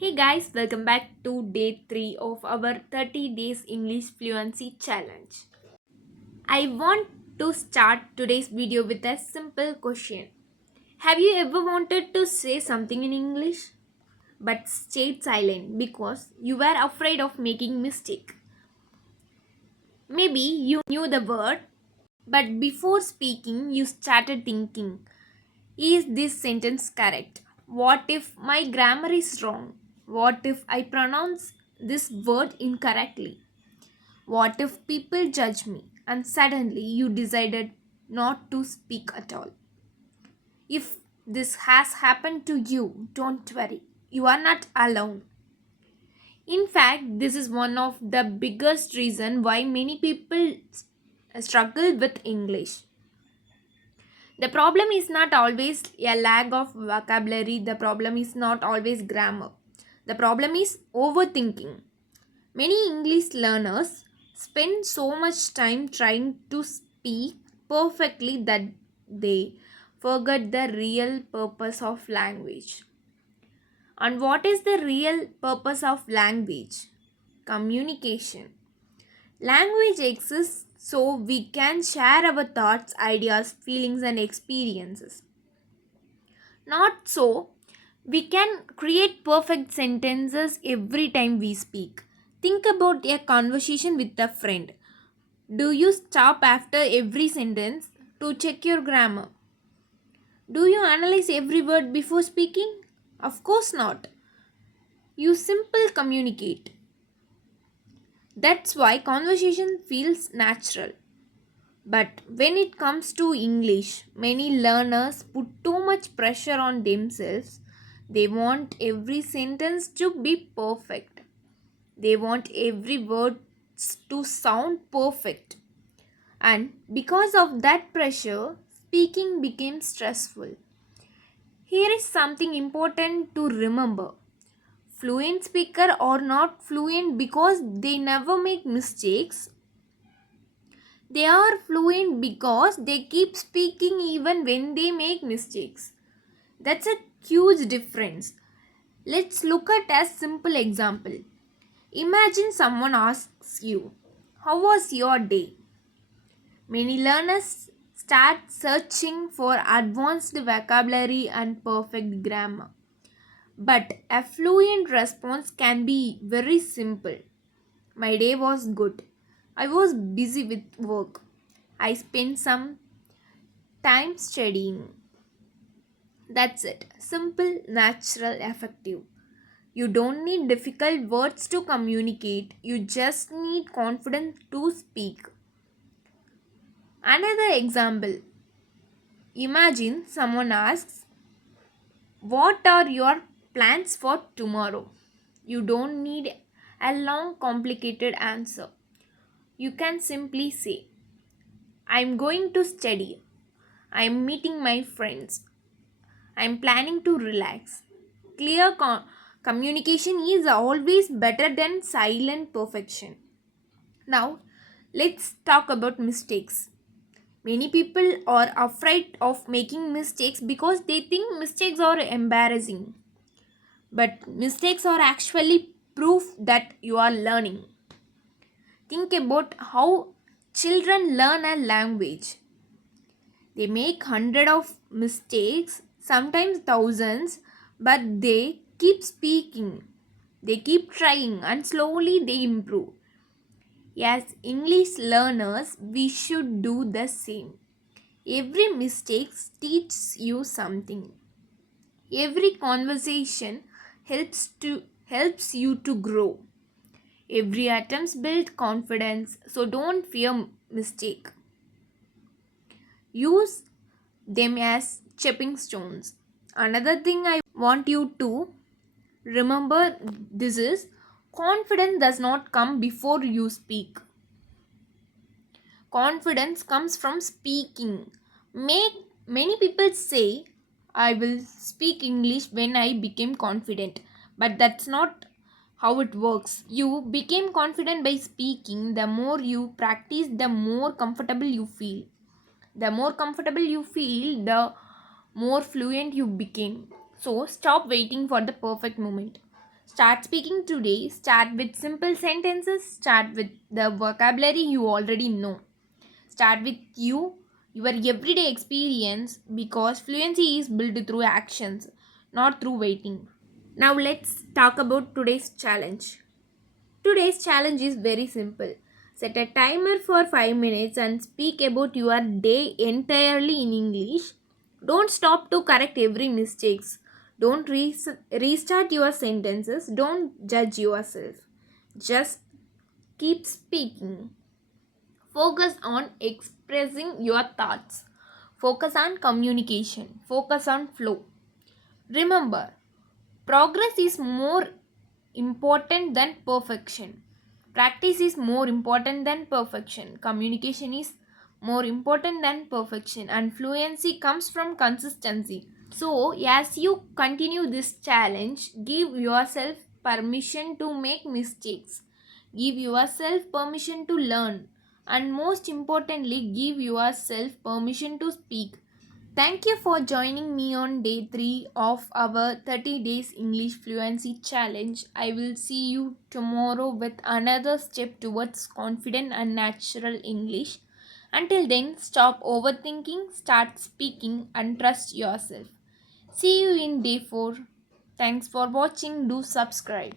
Hey guys, welcome back to day 3 of our 30 days English Fluency challenge. I want to start today's video with a simple question. Have you ever wanted to say something in English but stayed silent because you were afraid of making mistake? Maybe you knew the word but before speaking you started thinking, is this sentence correct? What if my grammar is wrong? What if I pronounce this word incorrectly? What if people judge me? And suddenly you decided not to speak at all. If this has happened to you, don't worry. You are not alone. In fact, this is one of the biggest reason why many people struggle with English. The problem is not always a lack of vocabulary, the problem is not always grammar. The problem is overthinking. Many English learners spend so much time trying to speak perfectly that they forget the real purpose of language. And what is the real purpose of language? Communication. Language exists so we can share our thoughts, ideas, feelings, and experiences. Not so we can create perfect sentences every time we speak. Think about a conversation with a friend. Do you stop after every sentence to check your grammar? Do you analyze every word before speaking? Of course not. You simply communicate. That's why conversation feels natural. But when it comes to English, many learners put too much pressure on themselves. They want every sentence to be perfect. They want every word to sound perfect. And because of that pressure, speaking became stressful. Here is something important to remember. Fluent speaker are not fluent because they never make mistakes. They are fluent because they keep speaking even when they make mistakes. That's a huge difference. Let's look at a simple example. Imagine someone asks you, "How was your day?" Many learners start searching for advanced vocabulary and perfect grammar. But a fluent response can be very simple. My day was good. I was busy with work. I spent some time studying. That's it. Simple, natural, effective. You don't need difficult words to communicate. You just need confidence to speak. Another example. Imagine someone asks, "What are your plans for tomorrow?" You don't need a long, complicated answer. You can simply say, "I'm going to study. I'm meeting my friends. I'm planning to relax." Clear communication is always better than silent perfection. Now, let's talk about mistakes. Many people are afraid of making mistakes because they think mistakes are embarrassing. But mistakes are actually proof that you are learning. Think about how children learn a language. They make hundreds of mistakes, sometimes thousands, but they keep speaking. They keep trying and slowly they improve. As English learners, we should do the same. Every mistake teaches you something. Every conversation helps you to grow. Every attempt builds confidence, so don't fear mistake. Use them as stepping stones. Another thing I want you to remember this is confidence does not come before you speak. Confidence comes from speaking. Make many people say I will speak English when I became confident, but that's not how it works. You became confident by speaking. The more you practice, the more comfortable you feel. The more comfortable you feel, the more fluent you became. So stop waiting for the perfect moment. Start speaking today. Start with simple sentences. Start with the vocabulary you already know. Start with your everyday experience because fluency is built through actions, not through waiting. Now let's talk about today's challenge. Today's challenge is very simple. Set a timer for 5 minutes and speak about your day entirely in English. Don't stop to correct every mistakes. Don't restart your sentences. Don't judge yourself. Just keep speaking. Focus on expressing your thoughts. Focus on communication. Focus on flow. Remember, progress is more important than perfection. Practice is more important than perfection. Communication is more important than perfection. And fluency comes from consistency. So, as you continue this challenge, give yourself permission to make mistakes. Give yourself permission to learn. And most importantly, give yourself permission to speak. Thank you for joining me on day 3 of our 30 days English fluency challenge. I will see you tomorrow with another step towards confident and natural English. Until then, stop overthinking, start speaking, and trust yourself. See you in day 4. Thanks for watching. Do subscribe.